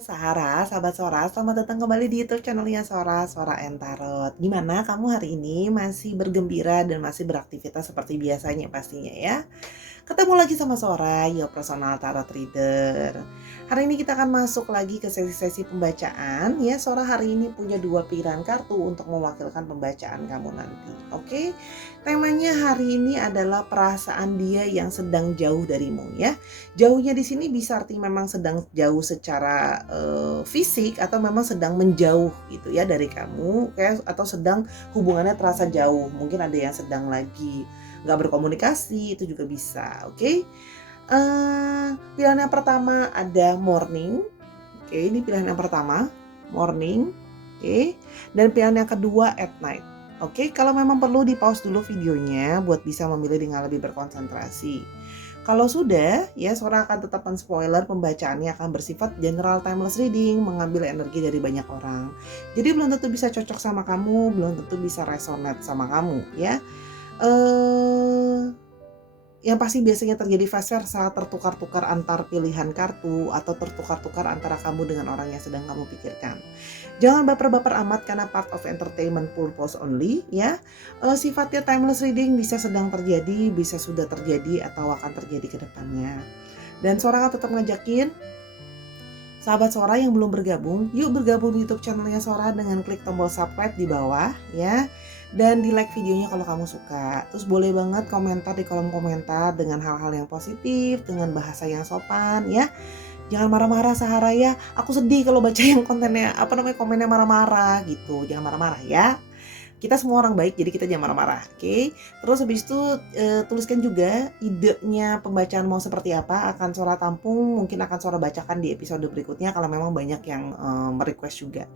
Sahara, sahabat Sora, selamat datang kembali di YouTube channelnya Sora, Sora and Tarot. Gimana kamu hari ini masih bergembira dan masih beraktivitas seperti biasanya pastinya ya? Ketemu lagi sama Sora, your personal tarot reader. Hari ini kita akan masuk lagi ke sesi-sesi pembacaan ya. Sora hari ini punya 2 pilihan kartu untuk mewakilkan pembacaan kamu nanti. Oke? Temanya hari ini adalah perasaan dia yang sedang jauh darimu ya. Jauhnya di sini bisa arti memang sedang jauh secara fisik atau memang sedang menjauh gitu ya dari kamu kayak atau sedang hubungannya terasa jauh. Mungkin ada yang sedang lagi nggak berkomunikasi, itu juga bisa. Oke. Pilihan yang pertama ada morning. Oke, ini pilihan yang pertama, morning. Oke. Dan pilihan yang kedua at night. Oke, kalau memang perlu di pause dulu videonya buat bisa memilih dengan lebih berkonsentrasi. Kalau sudah, ya Sora akan tetap spoiler, pembacaannya akan bersifat general timeless reading, mengambil energi dari banyak orang. Jadi belum tentu bisa cocok sama kamu, belum tentu bisa resonate sama kamu ya. Yang pasti biasanya terjadi vice versa, tertukar-tukar antar pilihan kartu atau tertukar-tukar antara kamu dengan orang yang sedang kamu pikirkan. Jangan baper-baper amat karena part of entertainment purpose only ya. Sifatnya timeless reading, bisa sedang terjadi, bisa sudah terjadi atau akan terjadi ke depannya. Dan Sora akan tetap ngajakin sahabat Sora yang belum bergabung, yuk bergabung di YouTube channelnya Sora dengan klik tombol subscribe di bawah ya. Dan di like videonya kalau kamu suka. Terus boleh banget komentar di kolom komentar dengan hal-hal yang positif, dengan bahasa yang sopan ya. Jangan marah-marah Sahara ya. Aku sedih kalau baca yang kontennya komennya marah-marah gitu. Jangan marah-marah ya. Kita semua orang baik, jadi kita jangan marah-marah, oke? Terus habis itu tuliskan juga idenya pembacaan mau seperti apa, akan Sora tampung, mungkin akan Sora bacakan di episode berikutnya kalau memang banyak yang merequest juga.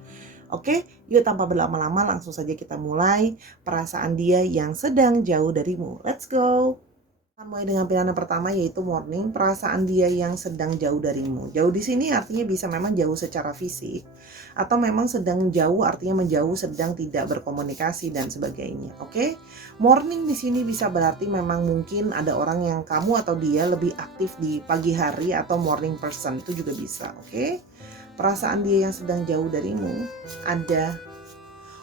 Oke, yuk tanpa berlama-lama langsung saja kita mulai perasaan dia yang sedang jauh darimu. Let's go! Mulai dengan pilihan yang pertama yaitu morning, perasaan dia yang sedang jauh darimu. Jauh di sini artinya bisa memang jauh secara fisik atau memang sedang jauh artinya menjauh, sedang tidak berkomunikasi dan sebagainya. Oke? Morning di sini bisa berarti memang mungkin ada orang yang kamu atau dia lebih aktif di pagi hari atau morning person, itu juga bisa. Oke? Perasaan dia yang sedang jauh darimu ada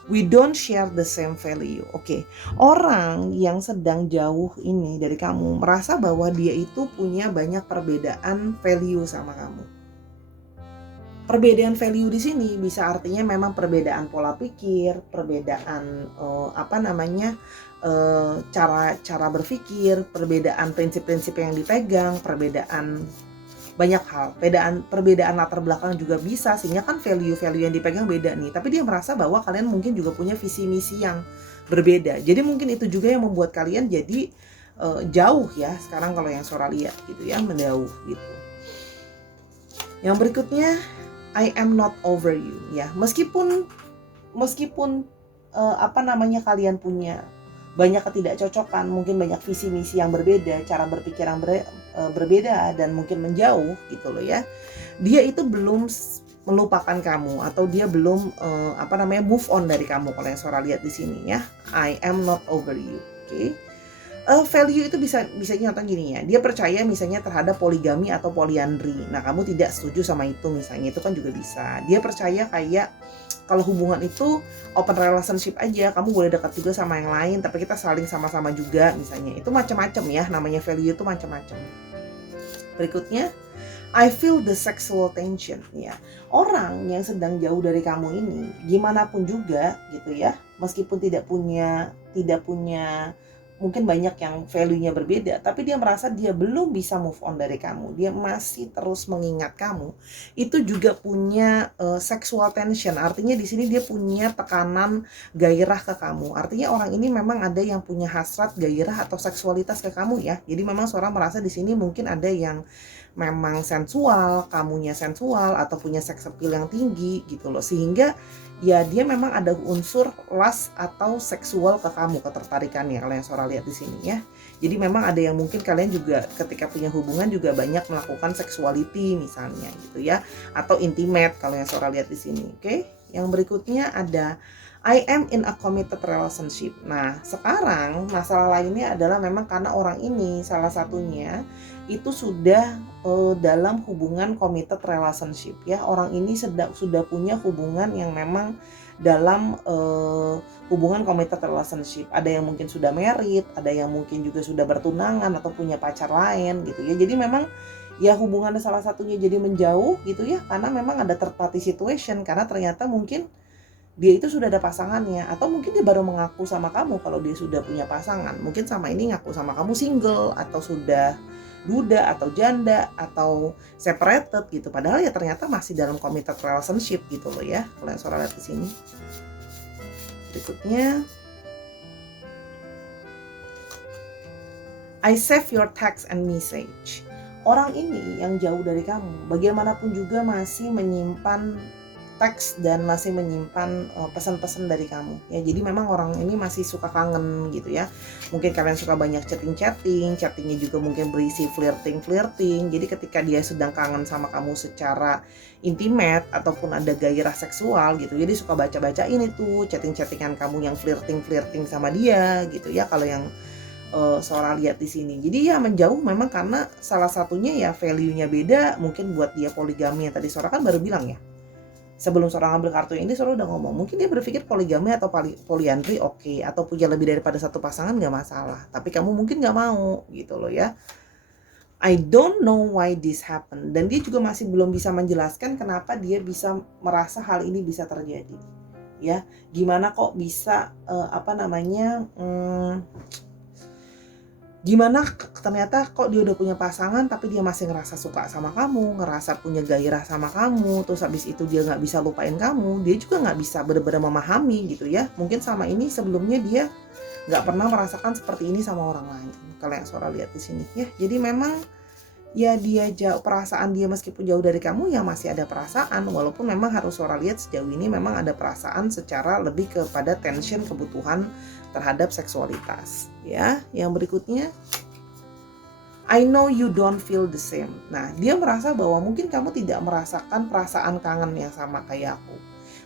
we don't share the same value. Oke. Orang yang sedang jauh ini dari kamu merasa bahwa dia itu punya banyak perbedaan value sama kamu. Perbedaan value di sini bisa artinya memang perbedaan pola pikir, perbedaan cara berpikir, perbedaan prinsip-prinsip yang dipegang, perbedaan banyak hal, perbedaan latar belakang juga bisa, sehingga kan value-value yang dipegang beda nih. Tapi dia merasa bahwa kalian mungkin juga punya visi misi yang berbeda. Jadi mungkin itu juga yang membuat kalian jadi jauh ya. Sekarang kalau yang Sora lihat gitu ya, menjauh gitu. Yang berikutnya I am not over you ya. Meskipun kalian punya banyak ketidakcocokan, mungkin banyak visi misi yang berbeda, cara berpikir yang berbeda dan mungkin menjauh gitu loh ya. Dia itu belum melupakan kamu atau dia belum move on dari kamu kalau yang Sora lihat di sini ya. I am not over you. Oke. Value itu bisa contoh gini ya. Dia percaya misalnya terhadap poligami atau poliandri. Nah, kamu tidak setuju sama itu misalnya. Itu kan juga bisa. Dia percaya kayak kalau hubungan itu open relationship aja, kamu boleh dekat juga sama yang lain, tapi kita saling sama-sama juga misalnya. Itu macam-macam ya, namanya value itu macam-macam. Berikutnya, I feel the sexual tension ya. Orang yang sedang jauh dari kamu ini, gimana pun juga gitu ya, meskipun tidak punya mungkin banyak yang value-nya berbeda, tapi dia merasa dia belum bisa move on dari kamu. Dia masih terus mengingat kamu. Itu juga punya sexual tension. Artinya di sini dia punya tekanan gairah ke kamu. Artinya orang ini memang ada yang punya hasrat, gairah atau seksualitas ke kamu ya. Jadi memang seorang merasa di sini mungkin ada yang memang sensual, kamunya sensual atau punya sex appeal yang tinggi gitu loh. Sehingga ya dia memang ada unsur lust atau seksual ke kamu, ketertarikannya kalau yang Sora lihat di sini ya. Jadi memang ada yang mungkin kalian juga ketika punya hubungan juga banyak melakukan sexuality misalnya gitu ya, atau intimate kalau yang Sora lihat di sini. Oke. Yang berikutnya ada I am in a committed relationship. Nah, sekarang masalah lainnya adalah memang karena orang ini salah satunya itu sudah dalam hubungan committed relationship ya. Orang ini sudah punya hubungan yang memang dalam hubungan committed relationship. Ada yang mungkin sudah married, ada yang mungkin juga sudah bertunangan atau punya pacar lain gitu ya. Jadi memang ya hubungannya salah satunya jadi menjauh gitu ya, karena memang ada third party situation, karena ternyata mungkin dia itu sudah ada pasangannya, atau mungkin dia baru mengaku sama kamu kalau dia sudah punya pasangan. Mungkin sama ini ngaku sama kamu single, atau sudah duda, atau janda, atau separated gitu. Padahal ya ternyata masih dalam committed relationship gitu loh ya. Kalau yang Sora lihat di sini. Berikutnya, I save your text and message. Orang ini yang jauh dari kamu, bagaimanapun juga masih menyimpan teks dan masih menyimpan pesan-pesan dari kamu ya. Jadi memang orang ini masih suka kangen gitu ya. Mungkin kalian suka banyak chattingnya juga mungkin berisi flirting. Jadi ketika dia sedang kangen sama kamu secara intimate ataupun ada gairah seksual gitu, jadi suka baca-baca ini tuh chattingan kamu yang flirting sama dia gitu ya. Kalau yang Sora lihat di sini. Jadi ya menjauh memang karena salah satunya ya value-nya beda. Mungkin buat dia poligami yang tadi Sora kan baru bilang ya. Sebelum Sora ngambil kartu ini, Sora udah ngomong, mungkin dia berpikir poligami atau poliandri oke, atau punya lebih daripada satu pasangan nggak masalah. Tapi kamu mungkin nggak mau gitu loh ya. I don't know why this happened. Dan dia juga masih belum bisa menjelaskan kenapa dia bisa merasa hal ini bisa terjadi. Ya, gimana kok bisa gimana ternyata kok dia udah punya pasangan tapi dia masih ngerasa suka sama kamu, ngerasa punya gairah sama kamu, terus habis itu dia nggak bisa lupain kamu, dia juga nggak bisa benar-benar memahami gitu ya. Mungkin sama ini sebelumnya dia nggak pernah merasakan seperti ini sama orang lain. Kalau yang Sora lihat di sini ya, jadi memang ya dia jauh, perasaan dia meskipun jauh dari kamu ya masih ada perasaan, walaupun memang harus Sora lihat sejauh ini memang ada perasaan secara lebih kepada tension, kebutuhan terhadap seksualitas ya. Yang berikutnya, I know you don't feel the same. Nah, dia merasa bahwa mungkin kamu tidak merasakan perasaan kangen yang sama kayak aku.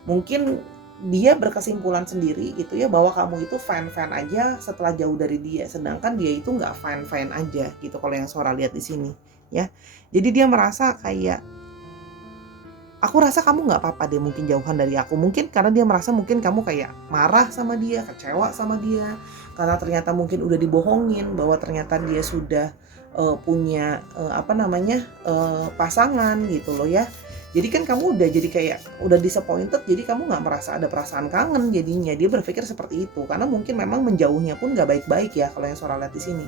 Mungkin dia berkesimpulan sendiri gitu ya, bahwa kamu itu fine-fine aja setelah jauh dari dia, sedangkan dia itu nggak fine-fine aja gitu kalau yang Sora lihat di sini ya. Jadi dia merasa kayak, aku rasa kamu nggak apa-apa deh mungkin jauhan dari aku. Mungkin karena dia merasa mungkin kamu kayak marah sama dia, kecewa sama dia, karena ternyata mungkin udah dibohongin bahwa ternyata dia sudah punya pasangan gitu loh ya. Jadi kan kamu udah jadi kayak udah disappointed, jadi kamu nggak merasa ada perasaan kangen jadinya. Dia berpikir seperti itu karena mungkin memang menjauhnya pun nggak baik-baik ya kalau yang Sora lihat di sini.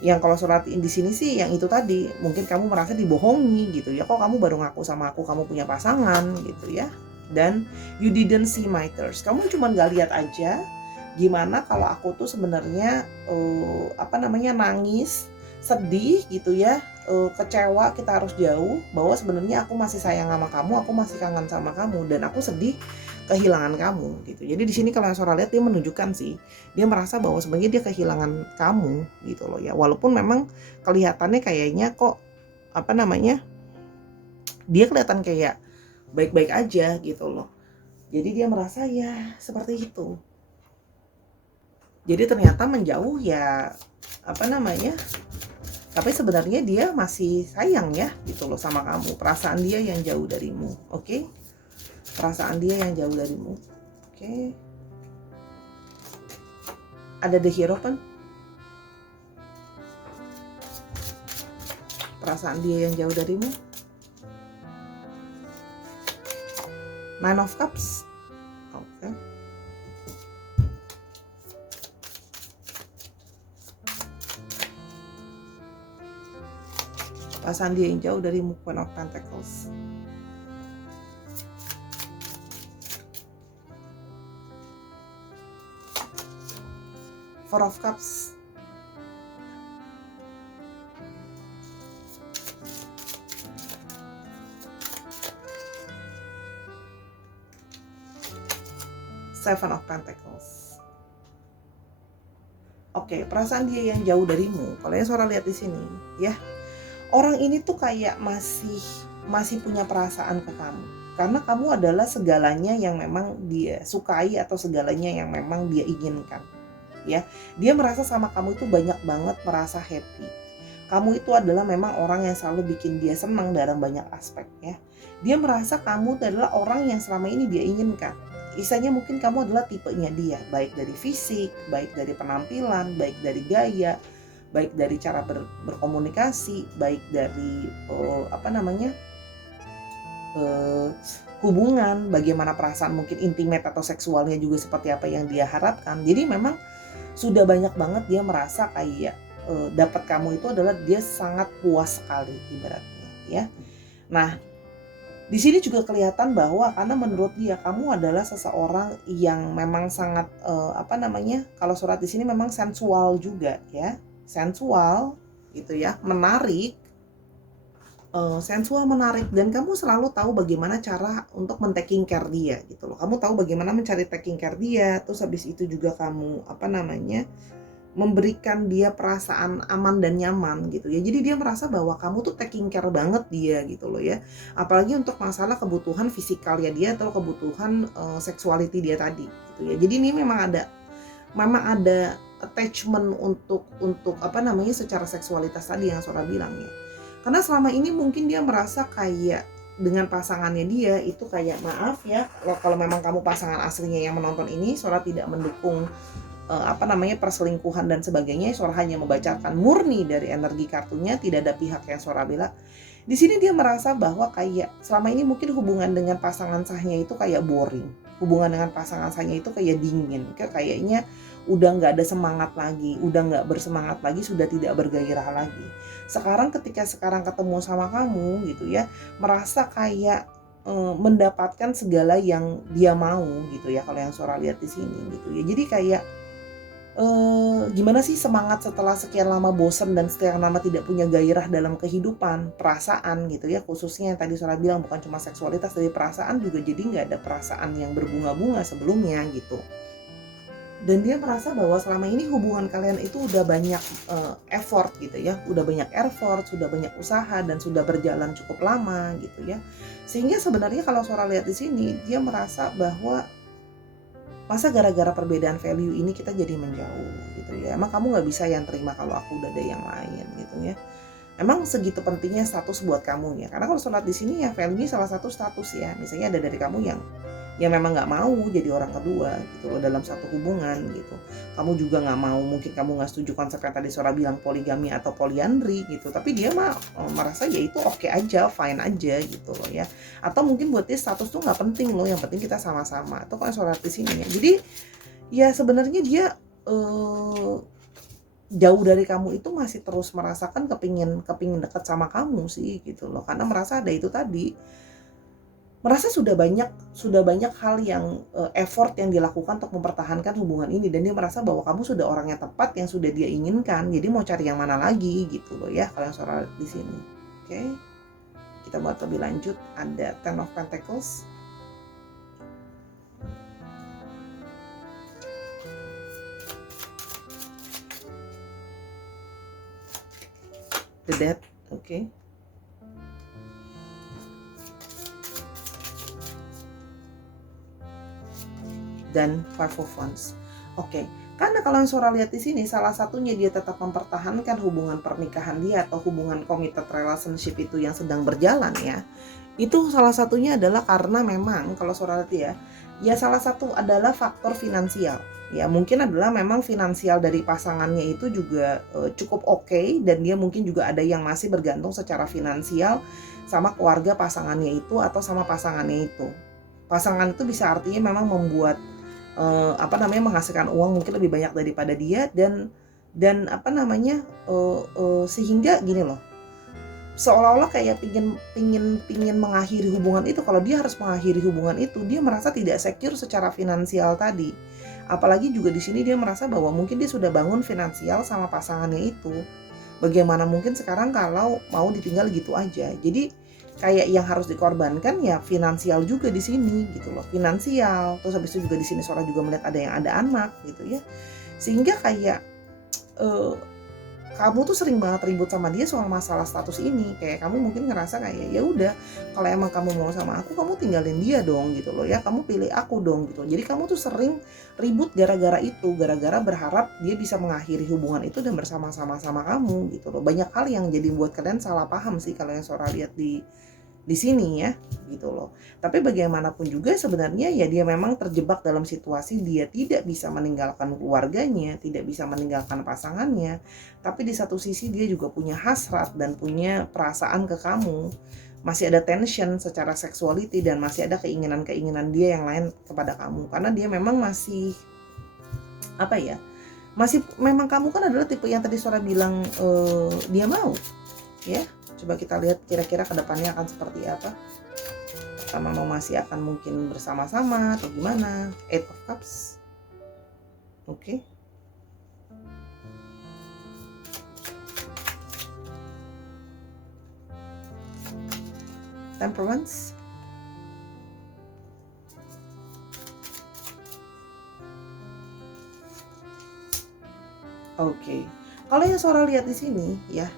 Yang kalau Sora di sini sih yang itu tadi, mungkin kamu merasa dibohongi gitu ya, kok kamu baru ngaku sama aku kamu punya pasangan gitu ya. Dan you didn't see my tears, kamu cuma gak lihat aja gimana kalau aku tuh sebenarnya nangis, sedih gitu ya, kecewa kita harus jauh, bahwa sebenarnya aku masih sayang sama kamu, aku masih kangen sama kamu, dan aku sedih kehilangan kamu gitu. Jadi di sini kalau yang Sora lihat dia menunjukkan sih, dia merasa bahwa sebenarnya dia kehilangan kamu gitu loh ya. Walaupun memang kelihatannya kayaknya kok dia kelihatan kayak baik-baik aja gitu loh. Jadi dia merasa ya seperti itu. Jadi ternyata menjauh ya tapi sebenarnya dia masih sayang ya gitu loh sama kamu. Perasaan dia yang jauh darimu, oke? Perasaan dia yang jauh darimu, oke? Ada The Hierophant. Perasaan dia yang jauh darimu. Nine of Cups. Oke. Perasaan dia yang jauh darimu, Queen of Pentacles. Four of Cups. Seven of Pentacles. Oke, perasaan dia yang jauh darimu. Kalau yang Sora lihat di sini, ya, orang ini tuh kayak masih punya perasaan ke kamu. Karena kamu adalah segalanya yang memang dia sukai atau segalanya yang memang dia inginkan, ya. Dia merasa sama kamu itu banyak banget merasa happy. Kamu itu adalah memang orang yang selalu bikin dia senang dalam banyak aspek, ya. Dia merasa kamu adalah orang yang selama ini dia inginkan. Istilahnya mungkin kamu adalah tipenya dia, baik dari fisik, baik dari penampilan, baik dari gaya, baik dari cara berkomunikasi, baik dari eh, hubungan, bagaimana perasaan mungkin intimate atau seksualnya juga seperti apa yang dia harapkan. Jadi memang sudah banyak banget dia merasa kayak dapat kamu itu adalah dia sangat puas sekali ibaratnya, ya. Nah, di sini juga kelihatan bahwa karena menurut dia kamu adalah seseorang yang memang sangat kalau surat di sini memang sensual juga, ya. Sensual gitu ya, menarik. Sensual, menarik, dan kamu selalu tahu bagaimana cara untuk men-taking care dia gitu loh. Kamu tahu bagaimana mencari taking care dia, terus habis itu juga kamu memberikan dia perasaan aman dan nyaman gitu ya. Jadi dia merasa bahwa kamu tuh taking care banget dia gitu loh ya. Apalagi untuk masalah kebutuhan fisikal ya dia atau kebutuhan sexuality dia tadi gitu ya. Jadi ini memang ada attachment untuk secara seksualitas tadi yang Sora bilang ya. Karena selama ini mungkin dia merasa kayak dengan pasangannya dia itu kayak maaf ya, kalau memang kamu pasangan aslinya yang menonton ini, Sora tidak mendukung perselingkuhan dan sebagainya. Sora hanya membacakan murni dari energi kartunya, tidak ada pihak yang Sora bela. Di sini dia merasa bahwa kayak selama ini mungkin hubungan dengan pasangan sahnya itu kayak boring. Hubungan dengan pasangan sahnya itu kayak dingin, kayaknya udah nggak ada semangat lagi, udah nggak bersemangat lagi, sudah tidak bergairah lagi. Sekarang ketika ketemu sama kamu gitu ya, merasa kayak mendapatkan segala yang dia mau gitu ya, kalau yang Sora lihat di sini gitu ya. Jadi kayak gimana sih semangat setelah sekian lama bosen dan sekian lama tidak punya gairah dalam kehidupan, perasaan gitu ya, khususnya yang tadi Sora bilang bukan cuma seksualitas, dari perasaan juga jadi nggak ada perasaan yang berbunga-bunga sebelumnya gitu. Dan dia merasa bahwa selama ini hubungan kalian itu udah banyak effort gitu ya, udah banyak effort, sudah banyak usaha dan sudah berjalan cukup lama gitu ya. Sehingga sebenarnya kalau Sora lihat di sini, dia merasa bahwa masa gara-gara perbedaan value ini kita jadi menjauh gitu ya. Emang kamu nggak bisa yang terima kalau aku udah ada yang lain gitu ya. Emang segitu pentingnya status buat kamu ya. Karena kalau Sora di sini ya value salah satu status ya. Misalnya ada dari kamu yang memang nggak mau jadi orang kedua gitu loh dalam satu hubungan gitu. Kamu juga nggak mau, mungkin kamu nggak setuju konsep yang tadi Sora bilang poligami atau poliandri gitu, tapi dia mah merasa ya itu oke aja, fine aja gitu loh ya. Atau mungkin buat dia status tuh nggak penting loh, yang penting kita sama-sama. Atau kan Sora di sini ya. Jadi ya sebenarnya dia jauh dari kamu itu masih terus merasakan kepingin dekat sama kamu sih gitu loh, karena merasa ada itu tadi. Merasa sudah banyak hal yang effort yang dilakukan untuk mempertahankan hubungan ini, dan dia merasa bahwa kamu sudah orang yang tepat yang sudah dia inginkan. Jadi mau cari yang mana lagi gitu loh ya, kalau yang Sora di sini. Oke. Kita buat lebih lanjut, ada Ten of Pentacles. The Death, oke. Dan Five of Wands. Oke. Karena kalau yang Sora lihat di sini, salah satunya dia tetap mempertahankan hubungan pernikahan dia atau hubungan committed relationship itu yang sedang berjalan ya. Itu salah satunya adalah karena memang kalau Sora lihat ya salah satu adalah faktor finansial. Ya mungkin adalah memang finansial dari pasangannya itu juga cukup oke, dan dia mungkin juga ada yang masih bergantung secara finansial sama keluarga pasangannya itu atau sama pasangannya itu. Pasangan itu bisa artinya memang membuat menghasilkan uang mungkin lebih banyak daripada dia, dan sehingga gini loh, seolah-olah kayak pingin mengakhiri hubungan itu. Kalau dia harus mengakhiri hubungan itu, dia merasa tidak secure secara finansial tadi. Apalagi juga di sini dia merasa bahwa mungkin dia sudah bangun finansial sama pasangannya itu. Bagaimana mungkin sekarang kalau mau ditinggal gitu aja. Jadi kayak yang harus dikorbankan ya finansial juga di sini gitu loh, finansial. Terus habis itu juga di sini Sora juga melihat ada yang ada anak gitu ya, sehingga kayak kamu tuh sering banget ribut sama dia soal masalah status ini. Kayak kamu mungkin ngerasa kayak ya udah, kalau emang kamu mau sama aku, kamu tinggalin dia dong gitu loh ya, kamu pilih aku dong gitu. Jadi kamu tuh sering ribut gara-gara itu, gara-gara berharap dia bisa mengakhiri hubungan itu dan bersama-sama sama kamu gitu loh. Banyak hal yang jadi buat kalian salah paham sih kalau yang Sora lihat di sini ya gitu loh. Tapi bagaimanapun juga sebenarnya ya dia memang terjebak dalam situasi dia tidak bisa meninggalkan keluarganya, tidak bisa meninggalkan pasangannya, tapi di satu sisi dia juga punya hasrat dan punya perasaan ke kamu. Masih ada tension secara seksualiti dan masih ada keinginan-keinginan dia yang lain kepada kamu, karena dia memang masih apa ya, masih memang kamu kan adalah tipe yang tadi Sora bilang dia mau ya. Coba kita lihat kira-kira kedepannya akan seperti apa. Pertama mau masih akan mungkin bersama-sama atau gimana. Eight of Cups. Oke. Temperance. Oke. Kalau yang Sora lihat di sini ya,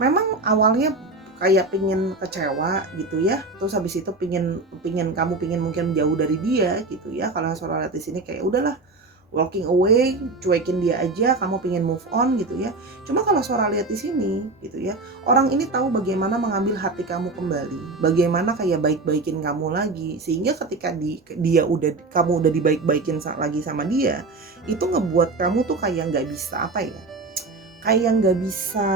memang awalnya kayak pingin kecewa gitu ya, terus habis itu pingin kamu pingin mungkin jauh dari dia gitu ya. Kalau yang Sora lihat di sini kayak udahlah, walking away, cuekin dia aja, kamu pingin move on gitu ya. Cuma kalau Sora lihat di sini gitu ya, orang ini tahu bagaimana mengambil hati kamu kembali, bagaimana kayak baik-baikin kamu lagi, sehingga ketika kamu udah dibaik-baikin lagi sama dia, itu ngebuat kamu tuh kayak nggak bisa apa ya, kayak nggak bisa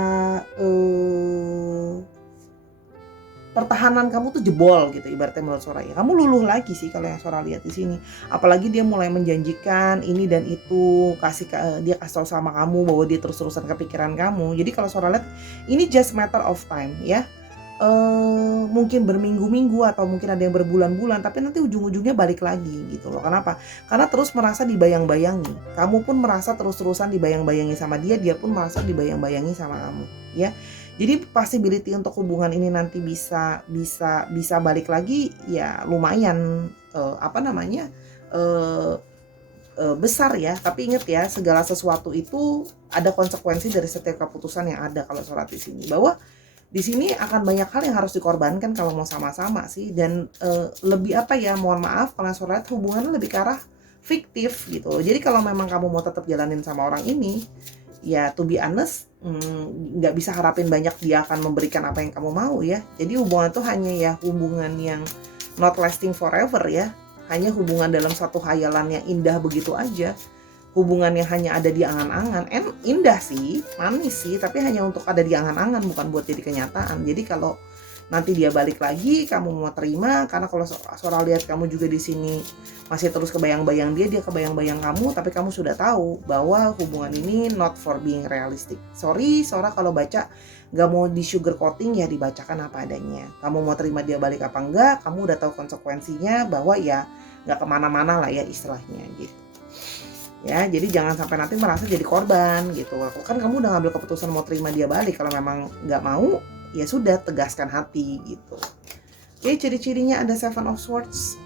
pertahanan kamu tuh jebol gitu ibaratnya menurut Sora ya. Kamu luluh lagi sih kalau yang Sora lihat di sini. Apalagi dia mulai menjanjikan ini dan itu, dia kasih tahu sama kamu bahwa dia terus-terusan kepikiran kamu. Jadi kalau Sora lihat ini just matter of time ya. Mungkin berminggu-minggu atau mungkin ada yang berbulan-bulan, tapi nanti ujung-ujungnya balik lagi gitu loh. Kenapa? Karena terus merasa dibayang-bayangi. Kamu pun merasa terus-terusan dibayang-bayangi sama dia, dia pun merasa dibayang-bayangi sama kamu ya. Jadi possibility untuk hubungan ini nanti bisa balik lagi ya lumayan besar ya. Tapi ingat ya, segala sesuatu itu ada konsekuensi dari setiap keputusan yang ada kalau Sora di sini. Bahwa di sini akan banyak hal yang harus dikorbankan kalau mau sama-sama sih, dan lebih mohon maaf kalau Sora hubungannya lebih ke arah fiktif gitu. Jadi kalau memang kamu mau tetap jalanin sama orang ini, ya to be honest, nggak bisa harapin banyak dia akan memberikan apa yang kamu mau ya. Jadi hubungan itu hanya ya hubungan yang not lasting forever ya. Hanya hubungan dalam satu khayalan yang indah begitu aja. Hubungan yang hanya ada di angan-angan. Indah sih, manis sih, tapi hanya untuk ada di angan-angan, bukan buat jadi kenyataan. Jadi kalau nanti dia balik lagi, kamu mau terima, karena kalau Sora lihat kamu juga di sini masih terus kebayang-bayang dia kebayang-bayang kamu, tapi kamu sudah tahu bahwa hubungan ini not for being realistic. Sorry Sora kalau baca gak mau di sugar coating, ya dibacakan apa adanya. Kamu mau terima dia balik apa enggak, kamu udah tahu konsekuensinya, bahwa ya gak kemana-mana lah ya istilahnya gitu ya. Jadi jangan sampai nanti merasa jadi korban gitu. Kan kamu udah ngambil keputusan mau terima dia balik, kalau memang gak mau ya sudah, tegaskan hati gitu. Oke, ciri-cirinya ada Seven of Swords.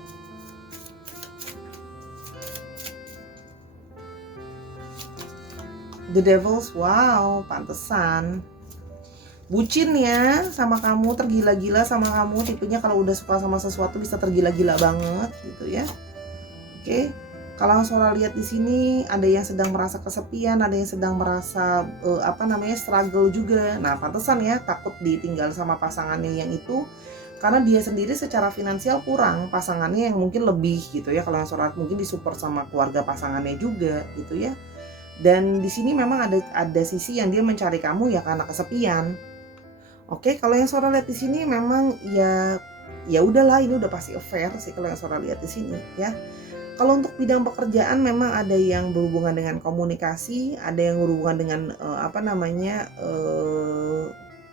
The Devils, wow, pantesan. Bucin ya sama kamu, tergila-gila sama kamu, tipenya kalau udah suka sama sesuatu bisa tergila-gila banget gitu ya. Oke. Kalau Sora lihat di sini ada yang sedang merasa kesepian, ada yang sedang merasa struggle juga. Nah, pantesan ya takut ditinggal sama pasangannya yang itu, karena dia sendiri secara finansial kurang, pasangannya yang mungkin lebih gitu ya. Kalau yang Sora mungkin disupport sama keluarga pasangannya juga gitu ya. Dan di sini memang ada sisi yang dia mencari kamu ya karena kesepian. Oke, kalau yang Sora lihat di sini memang ya udahlah, ini udah pasti affair sih kalau yang Sora lihat di sini ya. Kalau untuk bidang pekerjaan memang ada yang berhubungan dengan komunikasi, ada yang berhubungan dengan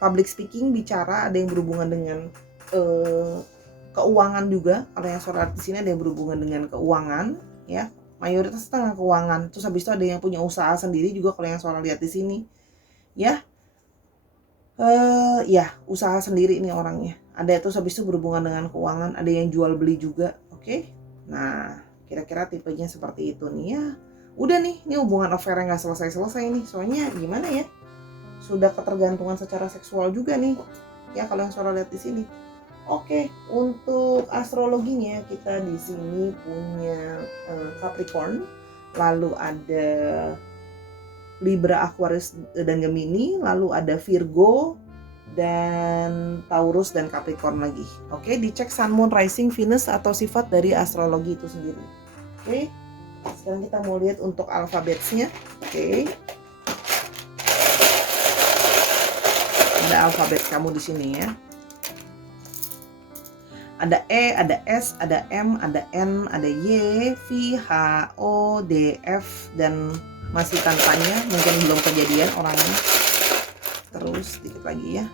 public speaking, bicara, ada yang berhubungan dengan keuangan juga. Kalau yang Sora di sini ada yang berhubungan dengan keuangan ya, mayoritas tentang keuangan. Terus habis itu ada yang punya usaha sendiri juga kalau yang Sora lihat di sini ya. Usaha sendiri nih orangnya. Ada, terus habis itu berhubungan dengan keuangan, ada yang jual beli juga. Oke. Nah, kira-kira tipenya seperti itu nih ya. Udah nih, ini hubungan affair yang gak selesai-selesai nih. Soalnya gimana ya? Sudah ketergantungan secara seksual juga nih. Ya kalau yang Sora lihat di sini. Oke, untuk astrologinya kita di sini punya Capricorn, lalu ada Libra, Aquarius dan Gemini, lalu ada Virgo dan Taurus dan Capricorn lagi. Oke, dicek Sun, Moon, Rising, Venus atau sifat dari astrologi itu sendiri. Oke, sekarang kita mau lihat untuk alfabetnya. Oke, ada alfabet kamu di sini ya. Ada E, ada S, ada M, ada N, ada Y, V, H, O, D, F, dan masih tanpanya, mungkin belum kejadian orangnya. Terus sedikit lagi ya.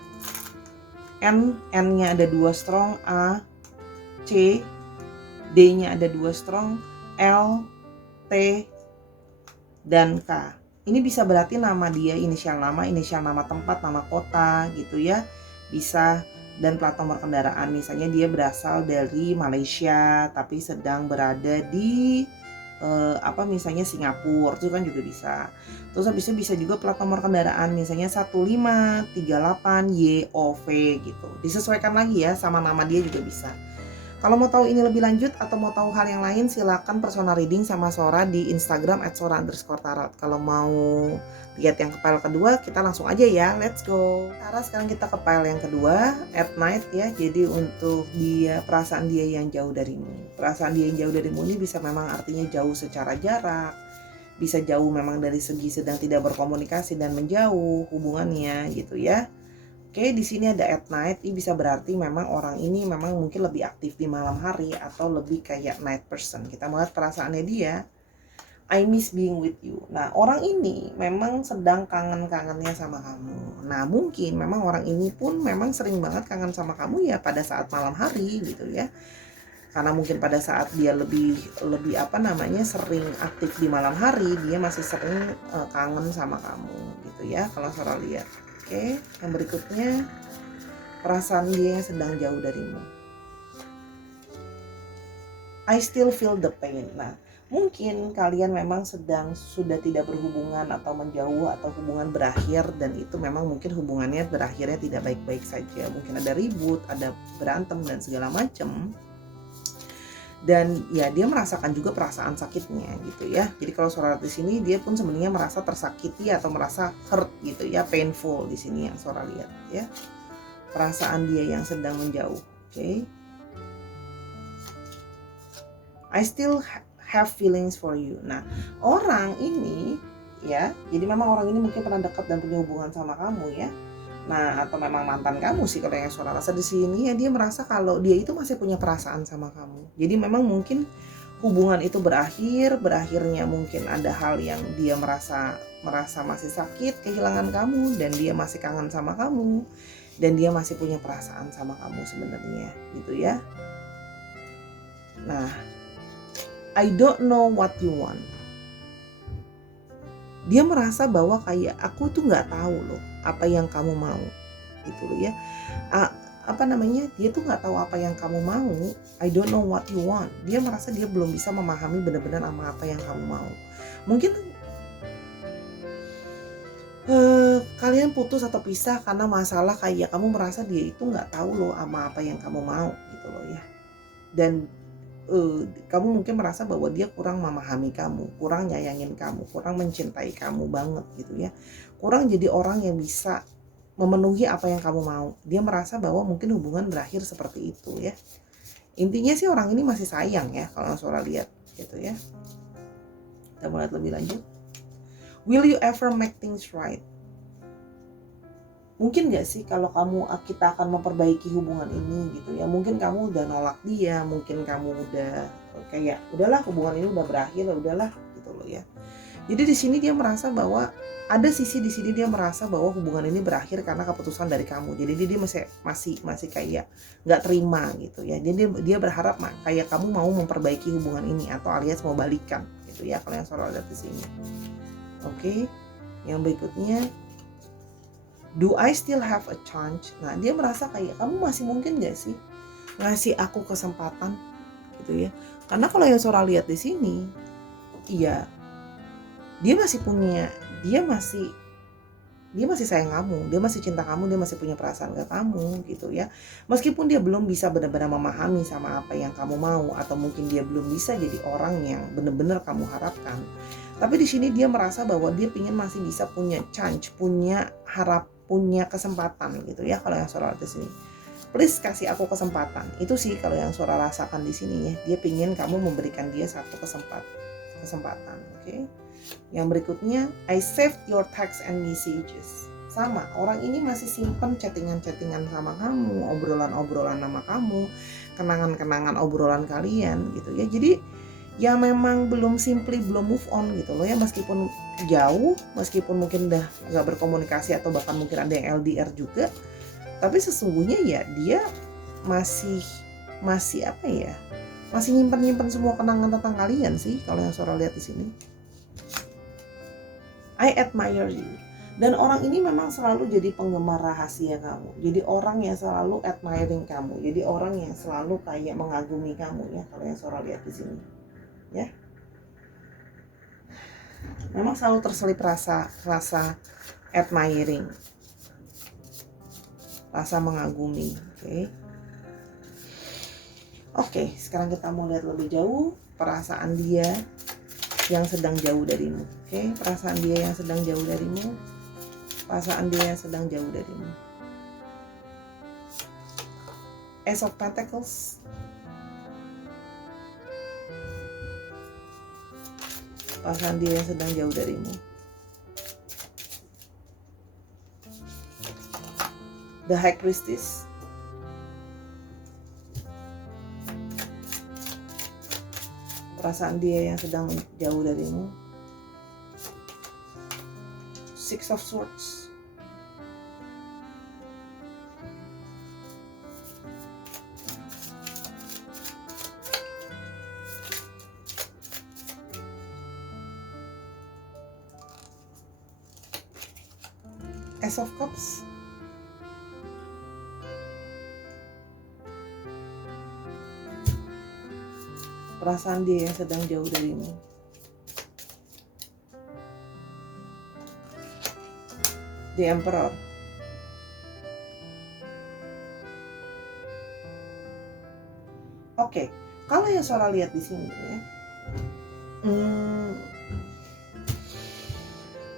N-nya ada 2 strong, A, C, D-nya ada 2 strong, L, T, dan K. Ini bisa berarti nama dia, inisial nama tempat, nama kota gitu ya. Bisa, dan plat nomor kendaraan. Misalnya dia berasal dari Malaysia tapi sedang berada di misalnya Singapura, itu kan juga bisa. Terus habis itu bisa juga plat nomor kendaraan misalnya 1538 YOV gitu. Disesuaikan lagi ya sama nama dia juga bisa. Kalau mau tahu ini lebih lanjut atau mau tahu hal yang lain, silakan personal reading sama Sora di Instagram @sora_tarot. Kalau mau lihat yang ke file kedua, kita langsung aja ya, let's go. Sekarang kita ke file yang kedua, at night ya. Jadi untuk dia, perasaan dia yang jauh darimu. Perasaan dia yang jauh darimu ini bisa memang artinya jauh secara jarak, bisa jauh memang dari segi sedang tidak berkomunikasi dan menjauh hubungannya gitu ya. Oke, di sini ada at night, ini bisa berarti memang orang ini memang mungkin lebih aktif di malam hari atau lebih kayak night person. Kita melihat perasaannya dia, I miss being with you. Nah, orang ini memang sedang kangen-kangennya sama kamu. Nah, mungkin memang orang ini pun memang sering banget kangen sama kamu ya pada saat malam hari gitu ya. Karena mungkin pada saat dia lebih sering aktif di malam hari, dia masih sering kangen sama kamu gitu ya kalau Sora lihat. Oke, yang berikutnya perasaan dia yang sedang jauh darimu. I still feel the pain. Nah, mungkin kalian memang sudah tidak berhubungan atau menjauh atau hubungan berakhir, dan itu memang mungkin hubungannya berakhirnya tidak baik-baik saja. Mungkin ada ribut, ada berantem dan segala macam. Dan ya dia merasakan juga perasaan sakitnya gitu ya. Jadi kalau Sora di sini dia pun sebenarnya merasa tersakiti atau merasa hurt gitu ya, painful di sini yang Sora lihat ya. Perasaan dia yang sedang menjauh. Oke. I still have feelings for you. Nah, orang ini ya, jadi memang orang ini mungkin pernah dekat dan punya hubungan sama kamu ya. Nah, atau memang mantan kamu sih kalau yang Sora rasa di sini ya, dia merasa kalau dia itu masih punya perasaan sama kamu. Jadi memang mungkin hubungan itu berakhirnya mungkin ada hal yang dia merasa masih sakit kehilangan kamu, dan dia masih kangen sama kamu, dan dia masih punya perasaan sama kamu sebenarnya gitu ya. Nah, I don't know what you want. Dia merasa bahwa kayak aku tuh nggak tahu loh apa yang kamu mau gitu loh ya. Dia tuh nggak tahu apa yang kamu mau. I don't know what you want. Dia merasa dia belum bisa memahami benar-benar apa yang kamu mau. Mungkin kalian putus atau pisah karena masalah kayak kamu merasa dia itu nggak tahu loh apa yang kamu mau gitu loh ya. Dan kamu mungkin merasa bahwa dia kurang memahami kamu, kurang nyayangin kamu, kurang mencintai kamu banget gitu ya. Kurang jadi orang yang bisa memenuhi apa yang kamu mau. Dia merasa bahwa mungkin hubungan berakhir seperti itu ya. Intinya sih orang ini masih sayang ya kalau Sora lihat gitu ya. Kita mulai lebih lanjut. Will you ever make things right? Mungkin gak sih kalau kita akan memperbaiki hubungan ini gitu ya. Mungkin kamu udah nolak dia, mungkin kamu udah kayak udahlah hubungan ini udah berakhir, udahlah gitu loh ya. Jadi di sini dia merasa bahwa ada sisi di sini dia merasa bahwa hubungan ini berakhir karena keputusan dari kamu. Jadi dia masih kayak nggak terima gitu ya. Jadi dia berharap kayak kamu mau memperbaiki hubungan ini atau alias mau balikan gitu ya kalau yang Sora lihat di sini. Oke. Yang berikutnya, do I still have a chance? Nah, dia merasa kayak kamu masih mungkin gak sih ngasih aku kesempatan gitu ya. Karena kalau yang Sora lihat di sini, iya, dia masih punya dia masih dia masih sayang kamu, dia masih cinta kamu, dia masih punya perasaan ke kamu gitu ya. Meskipun dia belum bisa benar-benar memahami sama apa yang kamu mau, atau mungkin dia belum bisa jadi orang yang benar-benar kamu harapkan. Tapi di sini dia merasa bahwa dia ingin masih bisa punya chance, punya kesempatan gitu ya kalau yang suara di sini. Please kasih aku kesempatan. Itu sih kalau yang suara rasakan di sini ya. Dia pingin kamu memberikan dia satu kesempatan, oke? Yang berikutnya, I saved your text and messages. Sama, orang ini masih simpen chattingan-chattingan sama kamu, obrolan-obrolan sama kamu, kenangan-kenangan obrolan kalian gitu ya. Jadi ya memang belum move on gitu loh ya, meskipun jauh, meskipun mungkin udah gak berkomunikasi atau bahkan mungkin ada yang LDR juga, tapi sesungguhnya ya dia masih apa ya, masih nyimpen semua kenangan tentang kalian sih kalau yang suara lihat di sini. I admire you. Dan orang ini memang selalu jadi penggemar rahasia kamu. Jadi orang yang selalu admiring kamu. Jadi orang yang selalu kayak mengagumi kamu ya kalau yang suara lihat di sini. Ya. Memang selalu terselip rasa admiring. Rasa mengagumi, Oke, sekarang kita mau lihat lebih jauh perasaan dia yang sedang jauh darimu. Perasaan dia yang sedang jauh darimu. Perasaan dia yang sedang jauh darimu. Ace of Pentacles. Perasaan dia yang sedang jauh darimu. The High Priestess. Perasaan dia yang sedang jauh darimu. Six of Swords. Ace of Cups. Perasaan dia yang sedang jauh darimu. The Emperor. Oke, kalau yang suara lihat di sini ya,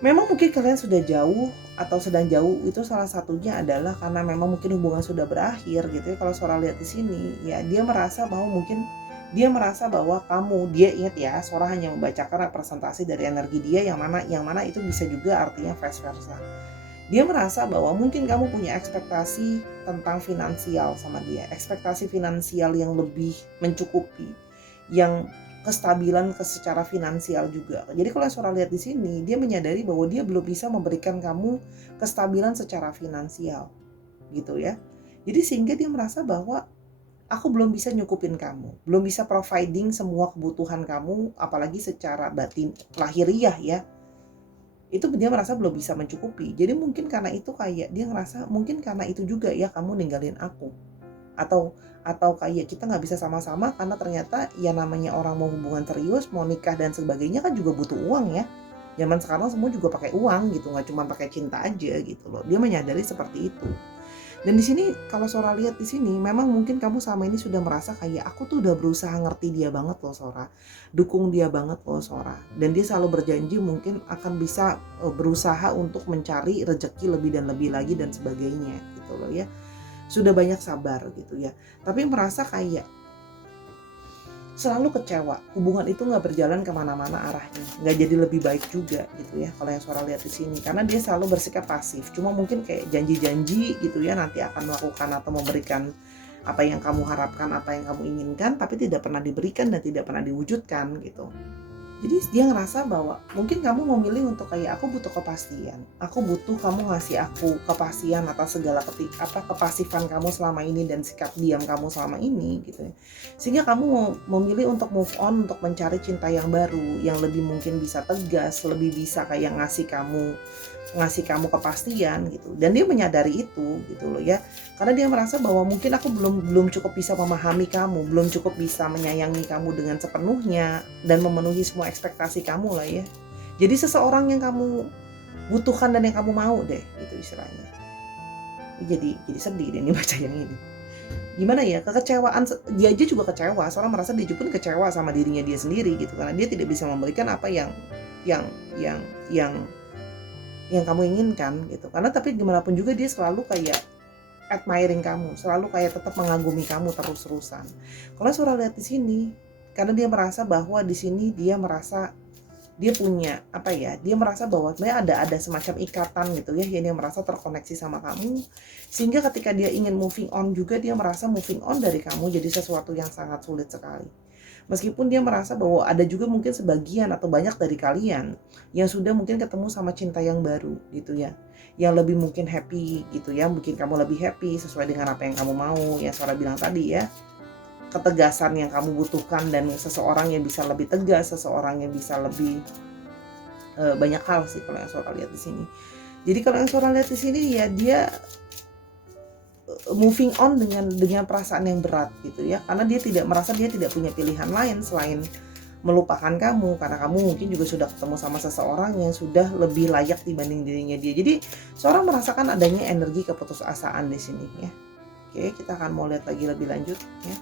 memang mungkin kalian sudah jauh atau sedang jauh, itu salah satunya adalah karena memang mungkin hubungan sudah berakhir gitu ya. Kalau suara lihat di sini ya, dia merasa bahwa dia ingat ya, suara hanya membacakan representasi dari energi dia yang mana itu bisa juga artinya vice versa. Dia merasa bahwa mungkin kamu punya ekspektasi tentang finansial sama dia, ekspektasi finansial yang lebih mencukupi, yang kestabilan secara finansial juga. Jadi kalau suara lihat di sini, dia menyadari bahwa dia belum bisa memberikan kamu kestabilan secara finansial, gitu ya. Jadi sehingga dia merasa bahwa aku belum bisa nyukupin kamu, belum bisa providing semua kebutuhan kamu, apalagi secara batin lahiriah ya. Itu dia merasa belum bisa mencukupi. Jadi mungkin karena itu kayak dia ngerasa mungkin karena itu juga ya kamu ninggalin aku. Atau kayak kita nggak bisa sama-sama karena ternyata ya namanya orang mau hubungan serius, mau nikah dan sebagainya kan juga butuh uang ya. Zaman sekarang semua juga pakai uang gitu, nggak cuma pakai cinta aja gitu loh. Dia menyadari seperti itu. Dan di sini kalau Sora lihat di sini, memang mungkin kamu sama ini sudah merasa kayak aku tuh udah berusaha ngerti dia banget loh Sora, dukung dia banget loh Sora. Dan dia selalu berjanji mungkin akan bisa berusaha untuk mencari rezeki lebih dan lebih lagi dan sebagainya gitu loh ya. Sudah banyak sabar gitu ya. Tapi merasa kayak selalu kecewa, hubungan itu nggak berjalan kemana-mana arahnya, nggak jadi lebih baik juga gitu ya kalau yang Sora lihat di sini, karena dia selalu bersikap pasif, cuma mungkin kayak janji-janji gitu ya nanti akan melakukan atau memberikan apa yang kamu harapkan, apa yang kamu inginkan, tapi tidak pernah diberikan dan tidak pernah diwujudkan gitu. Jadi dia ngerasa bahwa mungkin kamu memilih untuk kayak aku butuh kepastian. Aku butuh kamu ngasih aku kepastian atas segala kepasifan kamu selama ini dan sikap diam kamu selama ini gitu ya. Sehingga kamu mau memilih untuk move on, untuk mencari cinta yang baru, yang lebih mungkin bisa tegas, lebih bisa kayak ngasih kamu kepastian gitu. Dan dia menyadari itu gitu loh ya. Karena dia merasa bahwa mungkin aku belum cukup bisa memahami kamu, belum cukup bisa menyayangi kamu dengan sepenuhnya dan memenuhi semua ekspektasi kamu lah ya. Jadi seseorang yang kamu butuhkan dan yang kamu mau deh, gitu istilahnya. Jadi sedih deh nih baca yang ini. Gimana ya, kekecewaan, dia aja juga kecewa, seorang merasa dia pun kecewa sama dirinya dia sendiri gitu, karena dia tidak bisa memberikan apa yang yang yang yang kamu inginkan gitu. Karena tapi gimana pun juga dia selalu kayak admiring kamu, selalu kayak tetap mengagumi kamu terus-terusan. Kalau Surah lihat di sini, karena dia merasa bahwa di sini dia merasa dia punya apa ya, dia merasa bahwa sebenarnya ada semacam ikatan gitu ya, yang dia merasa terkoneksi sama kamu, sehingga ketika dia ingin moving on juga, dia merasa moving on dari kamu jadi sesuatu yang sangat sulit sekali. Meskipun dia merasa bahwa ada juga mungkin sebagian atau banyak dari kalian yang sudah mungkin ketemu sama cinta yang baru gitu ya, yang lebih mungkin happy gitu ya, bikin kamu lebih happy sesuai dengan apa yang kamu mau, yang Sarah bilang tadi ya, ketegasan yang kamu butuhkan dan seseorang yang bisa lebih tegas, seseorang yang bisa lebih banyak hal sih kalau yang Sora lihat di sini. Jadi kalau yang Sora lihat di sini ya dia moving on dengan perasaan yang berat gitu ya, karena dia tidak merasa dia tidak punya pilihan lain selain melupakan kamu, karena kamu mungkin juga sudah ketemu sama seseorang yang sudah lebih layak dibanding dirinya dia. Jadi seorang merasakan adanya energi keputusasaan di sini ya. Oke, kita akan mau lihat lagi lebih lanjut ya.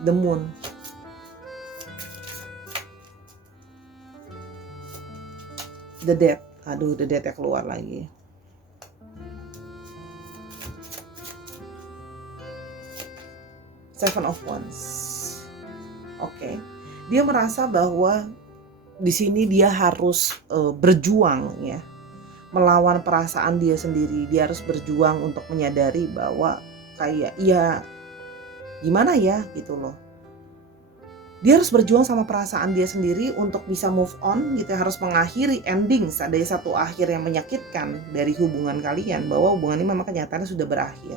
The Moon. The Dead. Aduh, The Dead ya keluar lagi. Seven of Wands. Oke. Dia merasa bahwa di sini dia harus berjuang ya, melawan perasaan dia sendiri. Dia harus berjuang untuk menyadari bahwa kayak ya gimana ya gitu loh. Dia harus berjuang sama perasaan dia sendiri untuk bisa move on gitu ya, harus mengakhiri ending, ada satu akhir yang menyakitkan dari hubungan kalian, bahwa hubungan ini memang kenyataannya sudah berakhir,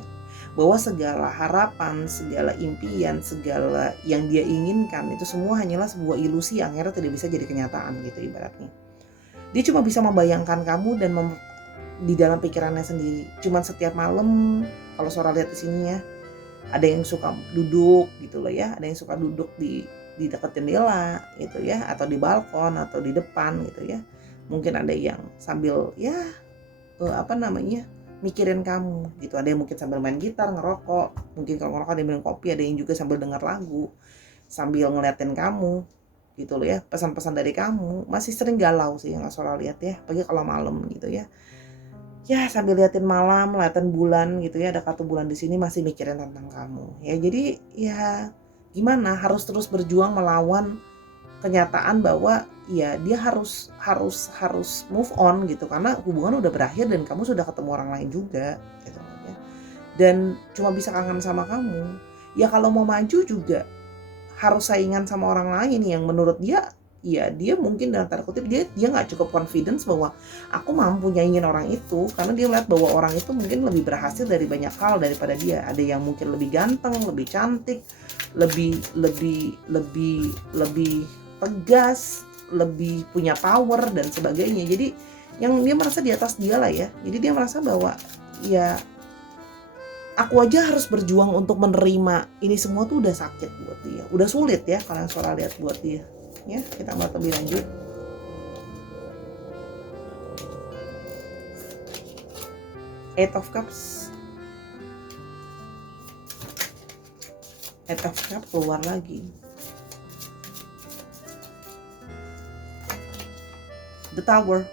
bahwa segala harapan, segala impian, segala yang dia inginkan itu semua hanyalah sebuah ilusi yang akhirnya tidak bisa jadi kenyataan gitu ibaratnya. Dia cuma bisa membayangkan kamu dan di dalam pikirannya sendiri. Cuman setiap malam kalau Sora lihat di sini ya, ada yang suka duduk gitu loh ya, ada yang suka duduk di dekat jendela gitu ya, atau di balkon atau di depan gitu ya. Mungkin ada yang sambil ya mikirin kamu gitu. Ada yang mungkin sambil main gitar, ngerokok, mungkin kalau ngerokok ada yang minum kopi, ada yang juga sambil dengar lagu sambil ngeliatin kamu gitu loh ya. Pesan-pesan dari kamu, masih sering galau sih yang Sora lihat ya, apalagi kalau malam gitu ya. Ya sambil liatin malam, liatin bulan gitu ya, ada kartu bulan di sini masih mikirin tentang kamu ya. Jadi ya gimana, harus terus berjuang melawan kenyataan bahwa ya dia harus move on gitu, karena hubungan udah berakhir dan kamu sudah ketemu orang lain juga gitu ya. Dan cuma bisa kangen sama kamu. Ya kalau mau maju juga harus saingan sama orang lain yang menurut dia ya dia mungkin dalam tanda kutip dia nggak cukup confidence bahwa aku mampu nyaingin orang itu, karena dia melihat bahwa orang itu mungkin lebih berhasil dari banyak hal daripada dia. Ada yang mungkin lebih ganteng, lebih cantik, lebih tegas, lebih punya power dan sebagainya. Jadi yang dia merasa di atas dia lah ya. Jadi dia merasa bahwa ya aku aja harus berjuang untuk menerima ini semua tuh udah sakit buat dia, udah sulit ya kalian Sora lihat buat dia. Ya, kita mau lebih lanjut. Eight of Cups. Eight of Cups keluar lagi. The Tower.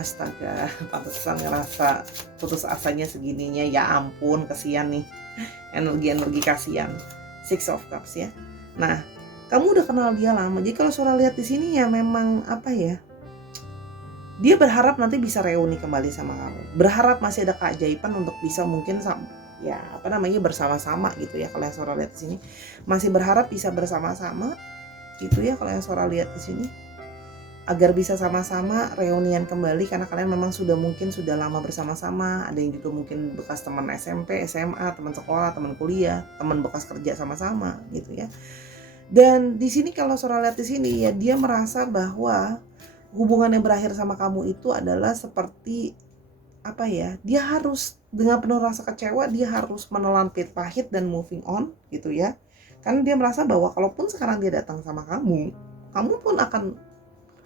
Astaga, pantesan ngerasa putus asanya segininya. Ya ampun, kasihan nih. Energi kasihan. Six of Cups ya. Nah, kamu udah kenal dia lama. Jadi kalau Sora lihat di sini ya memang apa ya? Dia berharap nanti bisa reuni kembali sama kamu. Berharap masih ada keajaiban untuk bisa mungkin ya bersama-sama gitu ya. Kalau yang Sora lihat di sini masih berharap bisa bersama-sama gitu ya kalau yang Sora lihat di sini. Agar bisa sama-sama reunian kembali, karena kalian memang sudah lama bersama-sama. Ada yang juga mungkin bekas teman SMP, SMA, teman sekolah, teman kuliah, teman bekas kerja sama-sama gitu ya. Dan di sini kalau Sora lihat di sini ya dia merasa bahwa hubungan yang berakhir sama kamu itu adalah seperti apa ya? Dia harus dengan penuh rasa kecewa, dia harus menelan pahit dan moving on gitu ya. Karena dia merasa bahwa kalaupun sekarang dia datang sama kamu pun akan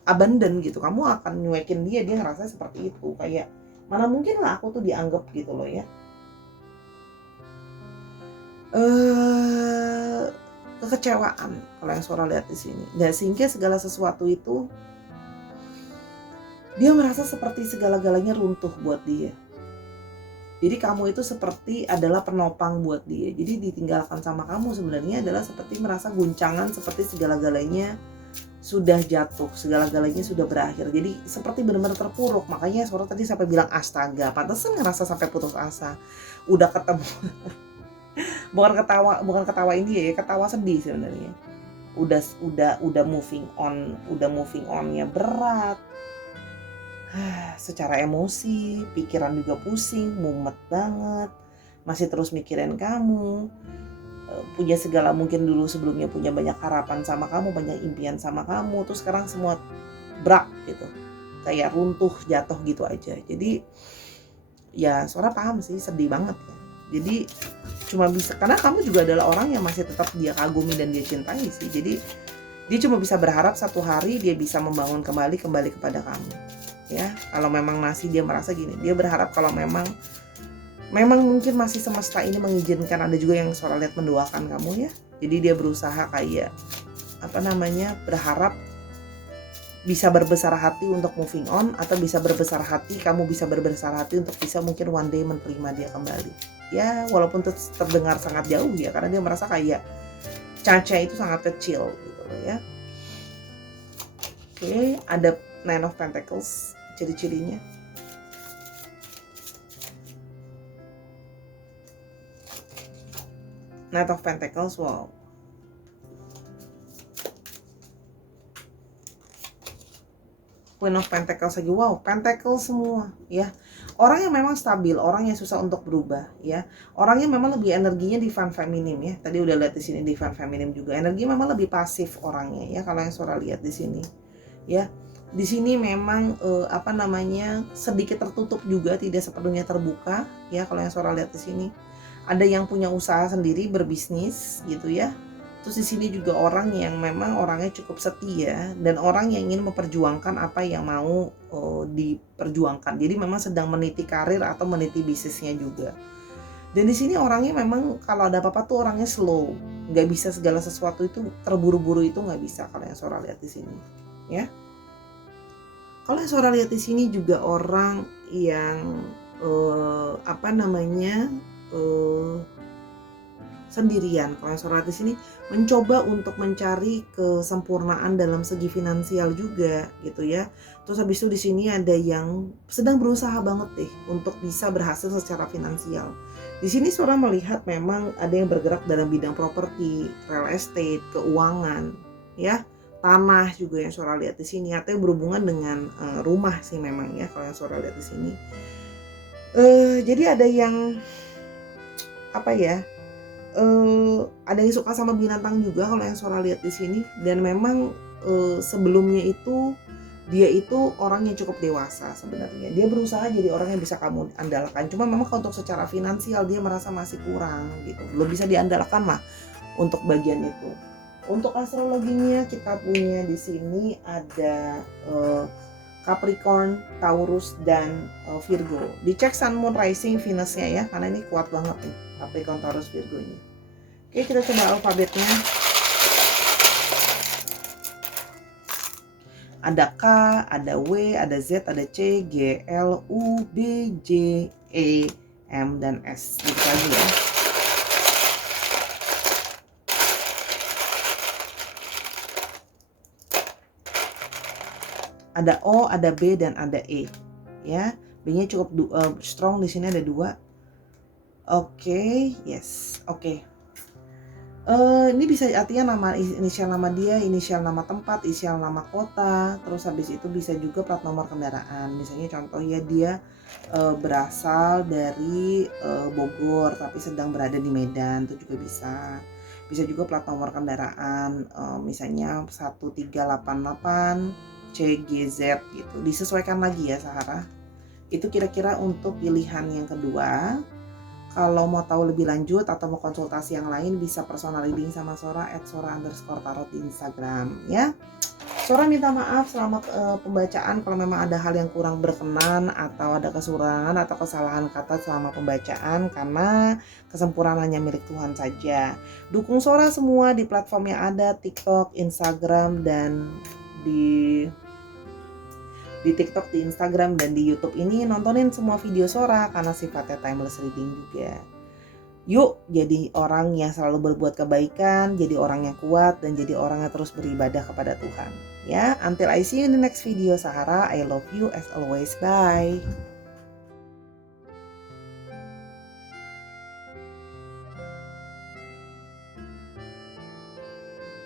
abandon gitu, kamu akan nyuekin dia ngerasa seperti itu, kayak mana mungkin lah aku tuh dianggap gitu loh ya. Kekecewaan kalau yang Sora lihat di sini. Dan sehingga segala sesuatu itu dia merasa seperti segala-galanya runtuh buat dia. Jadi kamu itu seperti adalah penopang buat dia. Jadi ditinggalkan sama kamu sebenarnya adalah seperti merasa guncangan, seperti segala-galanya sudah jatuh, segala-galanya sudah berakhir. Jadi seperti benar-benar terpuruk. Makanya Sora tadi sampai bilang astaga, pantesan ngerasa sampai putus asa. Udah ketemu bukan ketawain dia ya, ketawa sedih sebenarnya. Udah moving onnya berat. Secara emosi, pikiran juga pusing, mumet banget, masih terus mikirin kamu, punya segala mungkin dulu sebelumnya punya banyak harapan sama kamu, banyak impian sama kamu, terus sekarang semua brak gitu, kayak runtuh jatuh gitu aja. Jadi ya Sora paham sih, sedih banget ya. Jadi cuma bisa, karena kamu juga adalah orang yang masih tetap dia kagumi dan dia cintai sih. Jadi dia cuma bisa berharap satu hari dia bisa membangun kembali kepada kamu. Ya, kalau memang masih dia merasa gini, dia berharap kalau memang mungkin masih semesta ini mengizinkan, ada juga yang Sora lihat mendoakan kamu ya. Jadi dia berusaha kayak berharap bisa berbesar hati untuk moving on, atau bisa berbesar hati, kamu bisa berbesar hati untuk bisa mungkin one day menerima dia kembali. Ya, walaupun terdengar sangat jauh ya, karena dia merasa kayak Caca itu sangat kecil gitu loh ya. Oke, ada Nine of Pentacles. Ciri-cirinya Knight of Pentacles, wow. Queen of Pentacles lagi, wow, Pentacles semua ya. Orang yang memang stabil, orang yang susah untuk berubah ya. Orang yang memang lebih energinya divine feminine ya. Tadi udah lihat di sini divine feminine juga. Energi memang lebih pasif orangnya ya, kalau yang Sora lihat di sini ya. Di sini memang sedikit tertutup juga, tidak sepenuhnya terbuka ya. Kalau yang Sora lihat di sini ada yang punya usaha sendiri, berbisnis gitu ya. Terus di sini juga orang yang memang orangnya cukup setia dan orang yang ingin memperjuangkan apa yang mau diperjuangkan. Jadi memang sedang meniti karir atau meniti bisnisnya juga. Dan di sini orangnya memang kalau ada apa-apa tuh orangnya slow, nggak bisa segala sesuatu itu terburu-buru, itu nggak bisa kalau yang Sora lihat di sini ya. Kalau yang Sora lihat di sini juga orang yang sendirian. Kalau yang Sora lihat di sini mencoba untuk mencari kesempurnaan dalam segi finansial juga gitu ya. Terus habis itu di sini ada yang sedang berusaha banget deh untuk bisa berhasil secara finansial. Di sini Sora melihat memang ada yang bergerak dalam bidang properti, real estate, keuangan ya. Tanah juga yang Sora lihat di sini, atau yang berhubungan dengan rumah sih memang ya kalau yang Sora lihat di sini. Jadi ada yang ada yang suka sama binatang juga kalau yang Sora lihat di sini. Dan memang sebelumnya itu dia itu orang yang cukup dewasa sebenarnya. Dia berusaha jadi orang yang bisa kamu andalkan. Cuma memang kalau untuk secara finansial dia merasa masih kurang gitu. Belum bisa diandalkan lah untuk bagian itu. Untuk astrologinya kita punya di sini ada Capricorn, Taurus, dan Virgo. Dicek Sun, Moon, Rising, Venus-nya ya, karena ini kuat banget nih Capricorn, Taurus, Virgo-nya. Oke, kita coba alfabetnya. Ada K, ada W, ada Z, ada C, G, L, U, B, J, E, M, dan S. Gitu aja ya. Ada O, ada B, dan ada E. Ya, B-nya cukup strong, di sini ada 2. Oke, yes, oke. Ini bisa artinya inisial nama dia, inisial nama tempat, inisial nama kota, terus habis itu bisa juga plat nomor kendaraan. Misalnya contoh ya, dia berasal dari Bogor tapi sedang berada di Medan, itu juga bisa. Bisa juga plat nomor kendaraan misalnya 1388 CGZ gitu. Disesuaikan lagi ya Sahara. Itu kira-kira untuk pilihan yang kedua. Kalau mau tahu lebih lanjut atau mau konsultasi yang lain bisa personal reading sama Sora @sora_tarot di Instagram ya. Sora minta maaf selama pembacaan kalau memang ada hal yang kurang berkenan atau ada kekurangan atau kesalahan kata selama pembacaan, karena kesempurnaannya milik Tuhan saja. Dukung Sora semua di platform yang ada, TikTok, Instagram, dan di TikTok, di Instagram, dan di YouTube ini nontonin semua video Sora karena sifatnya timeless reading juga. Yuk jadi orang yang selalu berbuat kebaikan, jadi orang yang kuat, dan jadi orang yang terus beribadah kepada Tuhan. Ya, until I see you in the next video, Sahara, I love you as always. Bye.